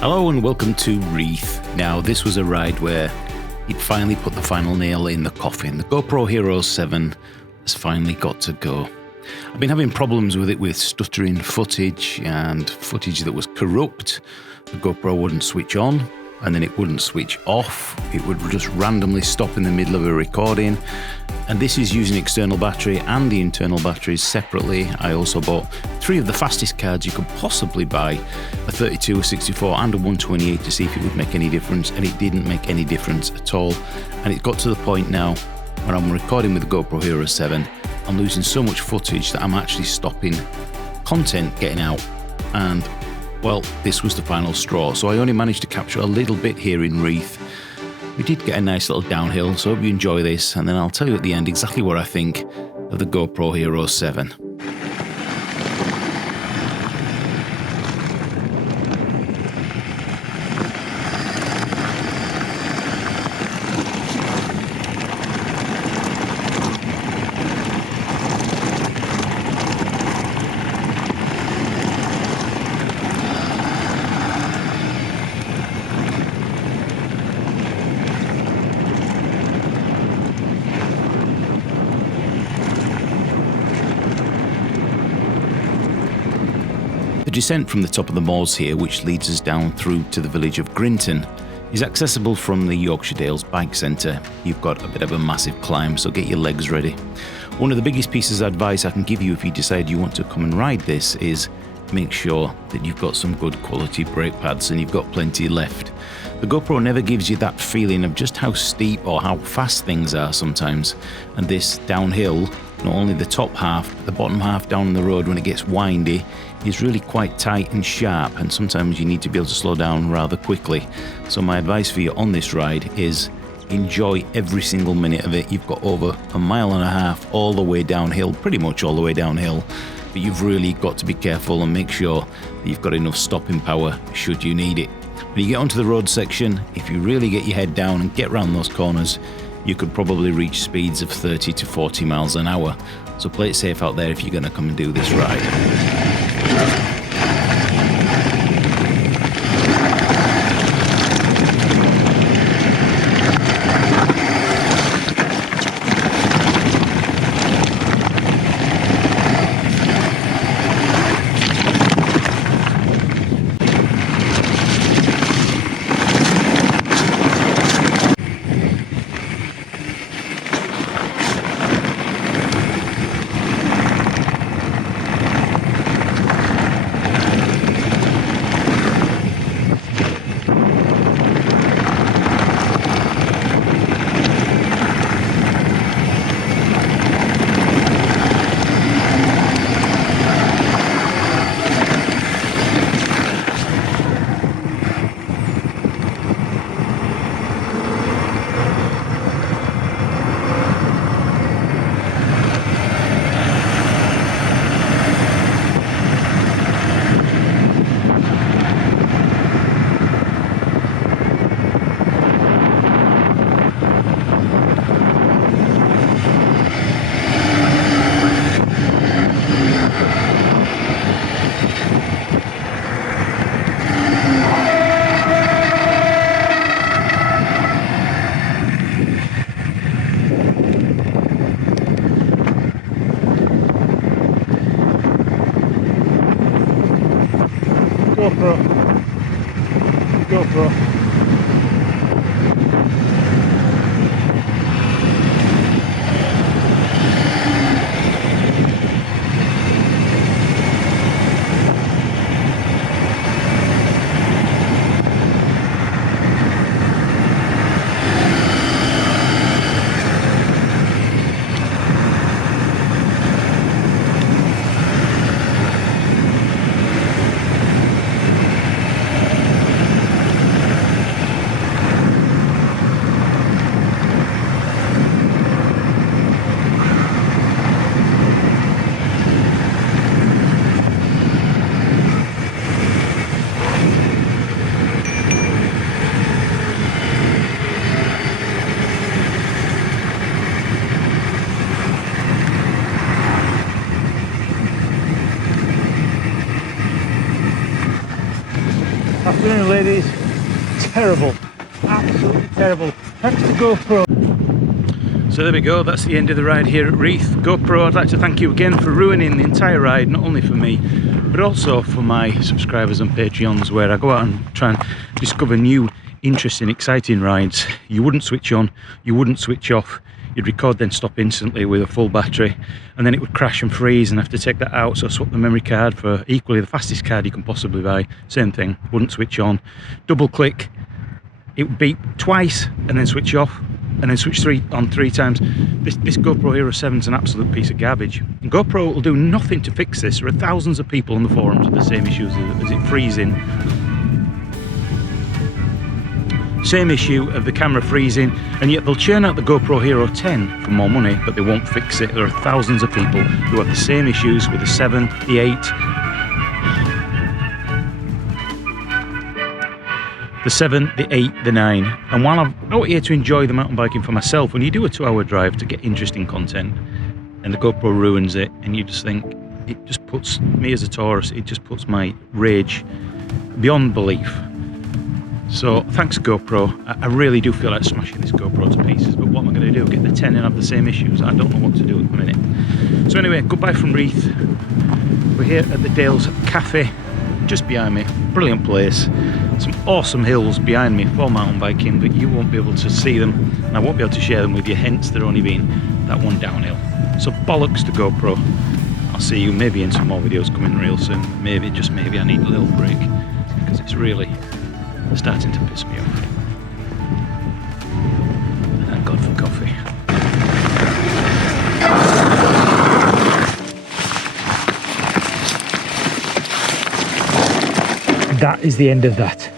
Hello and welcome to Wreath. Now, this was a ride where he'd finally put the final nail in the coffin. The GoPro Hero 7 has finally got to go. I've been having problems with it with stuttering footage and footage that was corrupt. The GoPro wouldn't switch on and then it wouldn't switch off. It would just randomly stop in the middle of a recording. And this is using external battery and the internal batteries separately. I also bought 3 of the fastest cards you could possibly buy, a 32, a 64 and a 128 to see if it would make any difference, and it didn't make any difference at all. And it got to the point now when I'm recording with the GoPro Hero 7, I'm losing so much footage that I'm actually stopping content getting out. And well, this was the final straw, so I only managed to capture a little bit here in Wreath. We did get a nice little downhill, so I hope you enjoy this, and then I'll tell you at the end exactly what I think of the GoPro Hero 7. The descent from the top of the moors here, which leads us down through to the village of Grinton, is accessible from the Yorkshire Dales Bike Centre. You've got a bit of a massive climb, so get your legs ready. One of the biggest pieces of advice I can give you if you decide you want to come and ride this is make sure that you've got some good quality brake pads and you've got plenty left. The GoPro never gives you that feeling of just how steep or how fast things are sometimes, and this downhill, not only the top half, but the bottom half down the road when it gets windy, is really quite tight and sharp, and sometimes you need to be able to slow down rather quickly. So my advice for you on this ride is enjoy every single minute of it. You've got over 1.5 miles all the way downhill, pretty much all the way downhill, but you've really got to be careful and make sure that you've got enough stopping power should you need it. When you get onto the road section, if you really get your head down and get round those corners, you could probably reach speeds of 30 to 40 miles an hour. So play it safe out there if you're going to come and do this ride. GoPro. ladies. Terrible, absolutely terrible. Thanks to GoPro. So there we go, that's the end of the ride here at Reeth. GoPro, I'd like to thank you again for ruining the entire ride, not only for me, but also for my subscribers and Patreons, where I go out and try and discover new, interesting, exciting rides. You wouldn't switch on, you wouldn't switch off, you'd record then stop instantly with a full battery, and then it would crash and freeze and have to take that out, so swap the memory card for equally the fastest card you can possibly buy. Same thing, wouldn't switch on. Double click, it would beep twice and then switch off, and then switch on three times. This GoPro Hero 7 is an absolute piece of garbage. And GoPro will do nothing to fix this. There are thousands of people on the forums with the same issues as it freezing. Same issue of the camera freezing, and yet they'll churn out the GoPro Hero 10 for more money, but they won't fix it. There are thousands of people who have the same issues with the 7, the 8, the 7, the 8, the 9. And while I'm out here to enjoy the mountain biking for myself, when you do a 2-hour drive to get interesting content and the GoPro ruins it, and you just think, it just puts me as a tourist, it just puts my rage beyond belief. So thanks GoPro. I really do feel like smashing this GoPro to pieces, but what am I going to do? Get the 10 and have the same issues? I don't know what to do at the minute. So anyway, goodbye from Reeth. We're here at the Dales Cafe, just behind me. Brilliant place. Some awesome hills behind me for mountain biking, but you won't be able to see them, and I won't be able to share them with you, hence they're only being that one downhill. So bollocks to GoPro. I'll see you maybe in some more videos coming real soon. Maybe, just maybe, I need a little break, because it's really starting to piss me off. Thank God for coffee. That is the end of that.